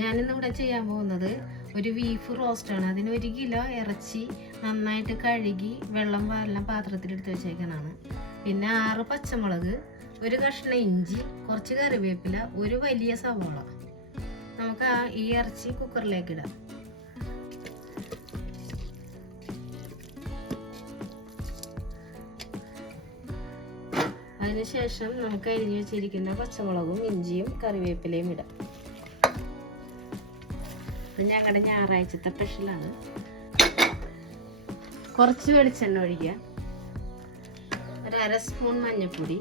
ഞാനിന്നിവിടെ ചെയ്യാൻ പോകുന്നത് ഒരു ബീഫ് റോസ്റ്റാണ്. അതിന് 1 കിലോ ഇറച്ചി നന്നായിട്ട് കഴുകി വെള്ളം വാരെല്ലാം പാത്രത്തിലെടുത്ത് വെച്ചേക്കാനാണ്. പിന്നെ 6 പച്ചമുളക്, 1 കഷ്ണം ഇഞ്ചി, കുറച്ച് കറിവേപ്പില, ഒരു വലിയ സവാള. നമുക്ക് ഈ ഇറച്ചി കുക്കറിലേക്ക് ഇടാം. അതിനുശേഷം നമുക്ക് അരിഞ്ഞു വെച്ചിരിക്കുന്ന പച്ചമുളകും ഇഞ്ചിയും കറിവേപ്പിലയും ഇടാം. ഇത് ഞങ്ങളുടെ ഞായറാഴ്ചത്തെ സ്പെഷ്യലാണ്. കുറച്ച് വെളിച്ചെണ്ണ ഒഴിക്കുക, 1/2 സ്പൂൺ മഞ്ഞൾപ്പൊടി,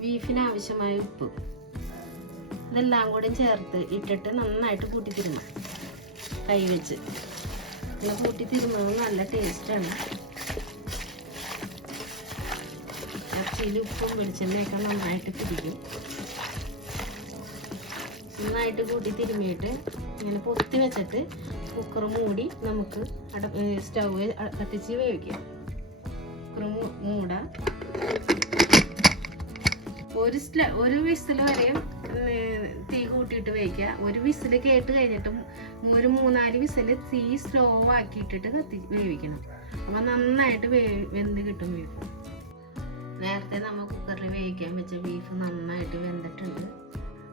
ബീഫിന് ആവശ്യമായ ഉപ്പ്, ഇതെല്ലാം കൂടി ചേർത്ത് ഇട്ടിട്ട് നന്നായിട്ട് കൂട്ടിത്തിരുമ്മ. കൈ വെച്ച് ഇങ്ങനെ കൂട്ടിത്തിരുന്നത് നല്ല ടേസ്റ്റാണ്. ഇറച്ചിയിൽ ഉപ്പും വെളിച്ചെണ്ണയൊക്കെ നന്നായിട്ട് പിടിക്കും. നന്നായിട്ട് കൂട്ടി തിരുമ്മിയിട്ട് ഇങ്ങനെ പൊത്തി വെച്ചിട്ട് കുക്കർ മൂടി നമുക്ക് സ്റ്റൗവ് കത്തിച്ച് വേവിക്കാം. കുക്കർ മൂടാം. ഒരു വിസിൽ വരെയും തീ കൂട്ടിയിട്ട് വേവിക്കുക. ഒരു വിസിൽ കേട്ട് കഴിഞ്ഞിട്ടും ഒരു 3-4 വിസിൽ തീ സ്ലോ ആക്കിയിട്ടിട്ട് വേവിക്കണം. അപ്പം നന്നായിട്ട് വെന്ത് കിട്ടും ബീഫ്. നേരത്തെ നമ്മൾ കുക്കറിൽ വേവിക്കാൻ വെച്ച ബീഫ് നന്നായിട്ട് വെന്തിട്ടുണ്ട്.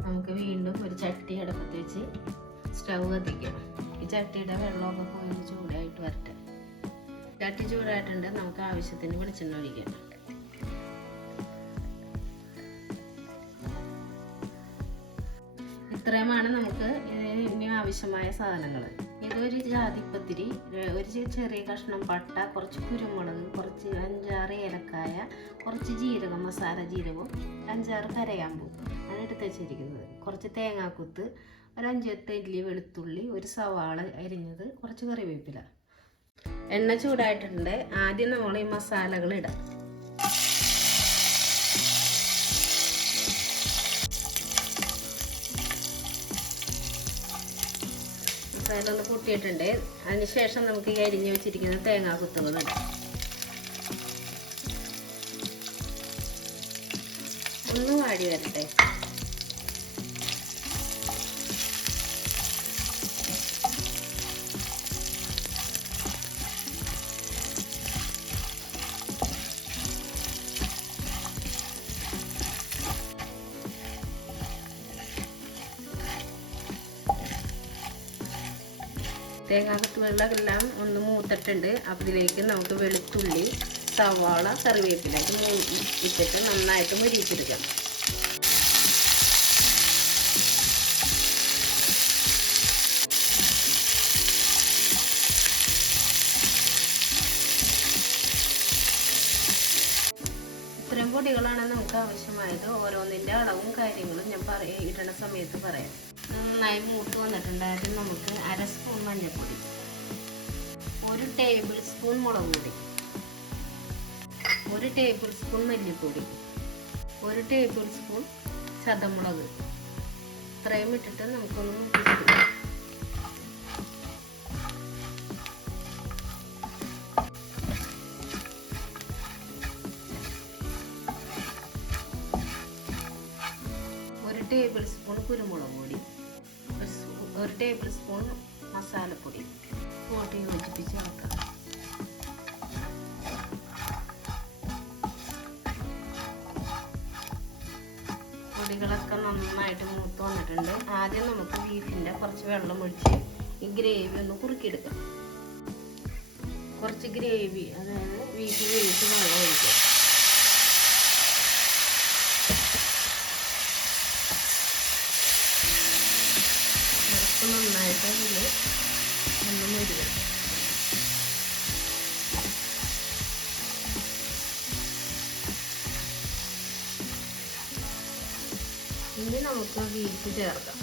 നമുക്ക് വീണ്ടും ഒരു ചട്ടി അടുപ്പത്ത് വെച്ച് സ്റ്റൗ കത്തിക്കാം. ഈ ചട്ടിയുടെ വെള്ളമൊക്കെ പോയി ചൂടായിട്ട് വരട്ടെ. ചട്ടി ചൂടായിട്ടുണ്ട്. നമുക്ക് ആവശ്യത്തിന് വെളിച്ചെണ്ണ ഒഴിക്കാം. ഇത്രയുമാണ് നമുക്ക് ഇതിന് ആവശ്യമായ സാധനങ്ങൾ. ഇതൊരു ജാതിപ്പത്തിരി, ഒരു ചെറിയ കഷ്ണം പട്ട, കുറച്ച് കുരുമുളക്, കുറച്ച് 5-6 ഏലക്കായ, കുറച്ച് ജീരകം, മസാല ജീരകവും, 5-6 കരയാമ്പൂ ആണ് എടുത്ത് വെച്ചിരിക്കുന്നത്. കുറച്ച് തേങ്ങാക്കുത്ത്, ഒരു 5-8 ഇല്ലി വെളുത്തുള്ളി, ഒരു സവാള അരിഞ്ഞത്, കുറച്ച് കറിവേപ്പില. എണ്ണ ചൂടായിട്ടുണ്ട്. ആദ്യം നമ്മൾ ഈ മസാലകൾ ഇടാം. മസാല കൂട്ടിയിട്ടുണ്ട്. അതിനുശേഷം നമുക്ക് ഈ അരിഞ്ഞ് വെച്ചിരിക്കുന്ന തേങ്ങാക്കുത്തുകൾ ഇടാം. ഒന്ന് വാടി വരട്ടെ. തേങ്ങാക്കുത്തുകളെല്ലാം ഒന്ന് മൂത്തിട്ടുണ്ട്. അതിലേക്ക് നമുക്ക് വെളുത്തുള്ളി, സവാള, കറിവേപ്പില ഇട്ടിട്ട് നന്നായിട്ട് മുരിച്ചെടുക്കാം. ഇത്രയും പൊടികളാണ് നമുക്ക് ആവശ്യമായത്. ഓരോന്നിൻ്റെ അളവും കാര്യങ്ങളും ഞാൻ ഇടണ സമയത്ത് പറയാം. നന്നായി മൂത്ത് വന്നിട്ടുണ്ട്. ആദ്യം നമുക്ക് 1/2 സ്പൂൺ മഞ്ഞൾപ്പൊടി, 1 ടേബിൾ സ്പൂൺ മുളക് പൊടി, 1 ടേബിൾ സ്പൂൺ മല്ലിപ്പൊടി, 1 ടേബിൾ സ്പൂൺ ചതമുളക്, ഇത്രയും ഇട്ടിട്ട് നമുക്കൊന്ന് മൂപ്പിച്ചെടുക്കാം. ടേബിൾ സ്പൂൺ കുരുമുളക് പൊടി, 1 ടേബിൾ സ്പൂൺ മസാലപ്പൊടി കൂട്ടി യോജിപ്പിച്ച് ഇളക്കാം. പൊടികളൊക്കെ നന്നായിട്ട് മൂത്ത് വന്നിട്ടുണ്ട്. ആദ്യം നമുക്ക് ബീഫിൻ്റെ കുറച്ച് വെള്ളം ഒഴിച്ച് ഈ ഗ്രേവി ഒന്ന് കുറുക്കിയെടുക്കാം. കുറച്ച് ഗ്രേവി, അതായത് ബീഫ് വേവിച്ച് വെള്ളം ഒഴിക്കുക. നന്നായിട്ട് ഇതിൽ ഒന്ന് മുരിക. ഇനി നമുക്ക് ബീഫ് ചേർക്കാം.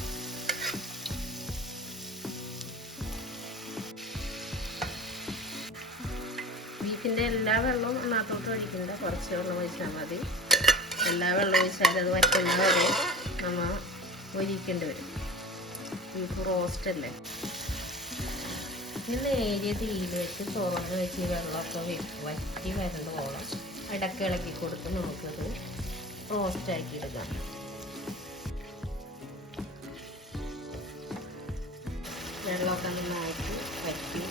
ബീഫിൻ്റെ എല്ലാ വെള്ളവും ഒന്നാത്തോട്ട് ഒഴിക്കുന്നുണ്ട്. കുറച്ച് വെള്ളം ഒഴിച്ചാൽ മതി. എല്ലാ വെള്ളം ഒഴിച്ചാൽ അത് വറ്റുന്ന വരെ നമ്മൾ ഒഴിക്കേണ്ടി വരും. ബീഫ് റോസ്റ്റ് അല്ലേ. ഇത് നേരിയ തീയിൽ വെച്ച് തുറന്ന് വെച്ച് ഈ വെള്ളമൊക്കെ വറ്റി വരണ്ടോളം ഇടയ്ക്ക് ഇളക്കി കൊടുത്ത് നമുക്കത് റോസ്റ്റാക്കി എടുക്കാം. വെള്ളമൊക്കെ നന്നായിട്ട് വറ്റി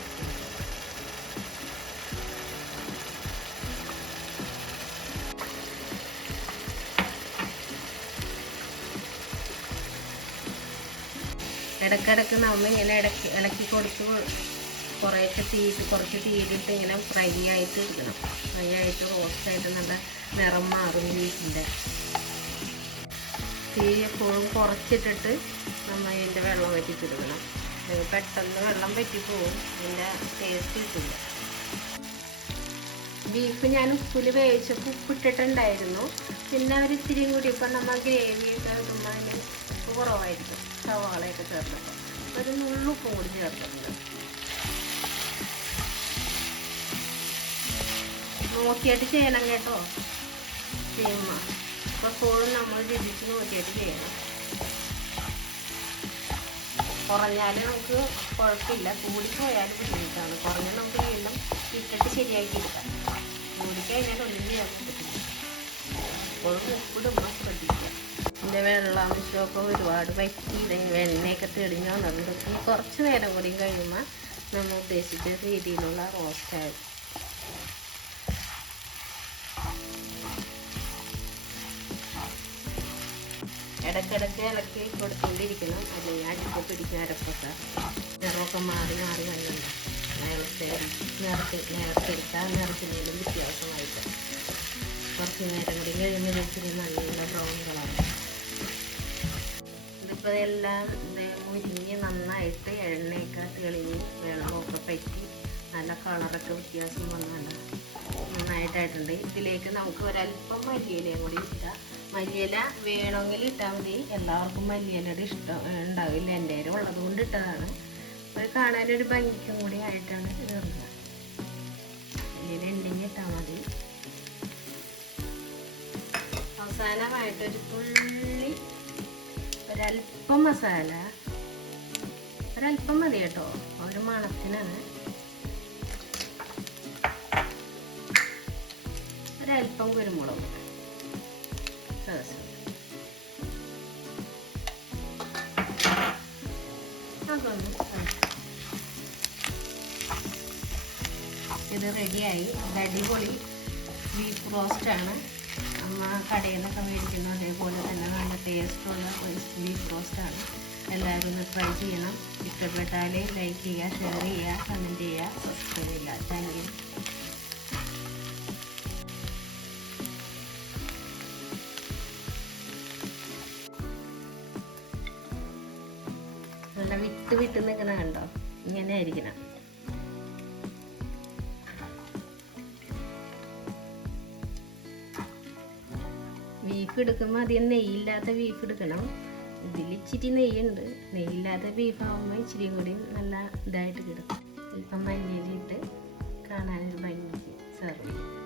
ഇടയ്ക്കിടയ്ക്ക് നമ്മൾ ഇങ്ങനെ ഇളക്കി കൊടുത്ത് കുറച്ച് തീയിലിട്ട് ഇങ്ങനെ ഫ്രൈ ആയിട്ട് എടുക്കണം. ഫ്രൈ ആയിട്ട് റോസ്റ്റായിട്ട് നല്ല നിറം മാറും ബീഫിൻ്റെ. തീ എപ്പോഴും കുറച്ചിട്ടിട്ട് നമ്മൾ അതിൻ്റെ വെള്ളം വറ്റിച്ചെടുക്കണം. പെട്ടെന്ന് വെള്ളം വറ്റിപ്പോവും, അതിൻ്റെ ടേസ്റ്റ് കിട്ടില്ല. ബീഫ് ഞാൻ ഉപ്പിൽ വേവിച്ചപ്പോൾ ഉപ്പിട്ടിട്ടുണ്ടായിരുന്നു. പിന്നെ ഒരു ഇത്തിരി കൂടി ഇപ്പം നമ്മൾ ഗ്രേവിയൊക്കെ ഇടുമ്പോൾ അതിന് ഉപ്പ് കുറവായിരിക്കും. സവാളയൊക്കെ ചേർത്തപ്പോൾ ഒരു നുള്ളുപ്പും കൂടി ചേർത്തിട്ടുണ്ട്. നോക്കിയിട്ട് ചെയ്യണം കേട്ടോ. ചെയ്യുമ്പോൾ എപ്പോഴും നമ്മൾ രുചിച്ച് നോക്കിയിട്ട് ചെയ്യണം. കുറഞ്ഞാൽ നമുക്ക് കുഴപ്പമില്ല, കൂടിപ്പോയാലും ബുദ്ധിമുട്ടാണ്. കുറഞ്ഞാൽ നമുക്ക് വീണ്ടും ഇട്ടിട്ട് ശരിയാക്കി എടുക്കാം. കൂടിക്കഴിഞ്ഞാൽ ഒന്നും ചെയ്യാൻ പറ്റില്ല. എപ്പോഴും ഉപ്പിടുമ്പോൾ ശ്രദ്ധിക്കുക. ഇതിൻ്റെ വെള്ളാംശമൊക്കെ ഒരുപാട് വറ്റി എണ്ണയൊക്കെ തെളിഞ്ഞ് വന്നിട്ട് കുറച്ച് നേരം കൂടിയും കഴിയുമ്പോൾ നമ്മൾ ഉദ്ദേശിച്ച രീതിയിലുള്ള റോസ്റ്റായി. ഇടയ്ക്കിടയ്ക്ക് ഇളക്കി കൊടുത്തുകൊണ്ടിരിക്കണം, അല്ലെങ്കിൽ അടിപ്പ് പിടിക്കുന്ന അരപ്പൊക്കെ നിറമൊക്കെ മാറി വരണം. നേരത്തെടുത്താൽ നിറത്തിനേലും വ്യത്യാസമായിട്ട് കുറച്ച് നേരം കൂടി കഴിയുമ്പോൾ നല്ല ബ്രൗൺ കളറാണ്. ഇതിപ്പോൾ എല്ലാം മുരിഞ്ഞ് നന്നായിട്ട് എണ്ണയൊക്കെ തെളിഞ്ഞ് വെള്ളമൊക്കെ പറ്റി നല്ല കളറൊക്കെ വ്യത്യാസം വന്നാണ് നന്നായിട്ടായിട്ടുണ്ട്. ഇതിലേക്ക് നമുക്ക് ഒരല്പം മല്ലിയിലയും കൂടി ഇട്ടാൽ, മല്ലിയില വേണമെങ്കിൽ ഇട്ടാൽ മതി. എല്ലാവർക്കും മല്ലിയിലയുടെ ഇഷ്ടം ഉണ്ടാവില്ല, എൻ്റെ ഉള്ളത് കൊണ്ട് ഇട്ടതാണ്. അത് കാണാനൊരു ഭംഗിക്കും കൂടി ആയിട്ടാണ് ഇത് ഇടുന്നത്. മല്ലിയില ഉണ്ടെങ്കിൽ ഇട്ടാൽ മതി. അവസാനമായിട്ടൊരു തുള്ളി ഒരല്പം മസാല, ഒരല്പം മതി കേട്ടോ, ഒരു മണത്തിനാണ്. ഒരല്പം കുരുമുളക് ഇത് റെഡിയായി. ഇത് അടിപൊളി ബീഫ് റോസ്റ്റാണ്. അമ്മ കടയിൽ നിന്നൊക്കെ മേടിക്കുന്ന അതേപോലെ തന്നെ നല്ല ടേസ്റ്റുള്ള ബീഫ് റോസ്റ്റാണ്. എല്ലാവരും ഒന്ന് ട്രൈ ചെയ്യണം. ഇഷ്ടപ്പെട്ടാൽ ലൈക്ക് ചെയ്യുക, ഷെയർ ചെയ്യുക, കമൻറ്റ് ചെയ്യുക, സബ്സ്ക്രൈബ് ചെയ്യുക. Thank you. നല്ല വിട്ട് നിൽക്കുന്ന കണ്ടോ, ഇങ്ങനെ ആയിരിക്കണം. ബീഫ് എടുക്കുമ്പോൾ അധികം നെയ്യില്ലാത്ത ബീഫ് എടുക്കണം. ഇതിൽ ഇച്ചിരി നെയ്യുണ്ട്. നെയ്യില്ലാത്ത ബീഫ് ആകുമ്പോൾ ഇച്ചിരി കൂടി നല്ല ഇതായിട്ട് കിടക്കും. ഇപ്പം മല്ലിയിലിട്ട് കാണാനൊരു ഭംഗിക്ക് സെർവ് ചെയ്യും.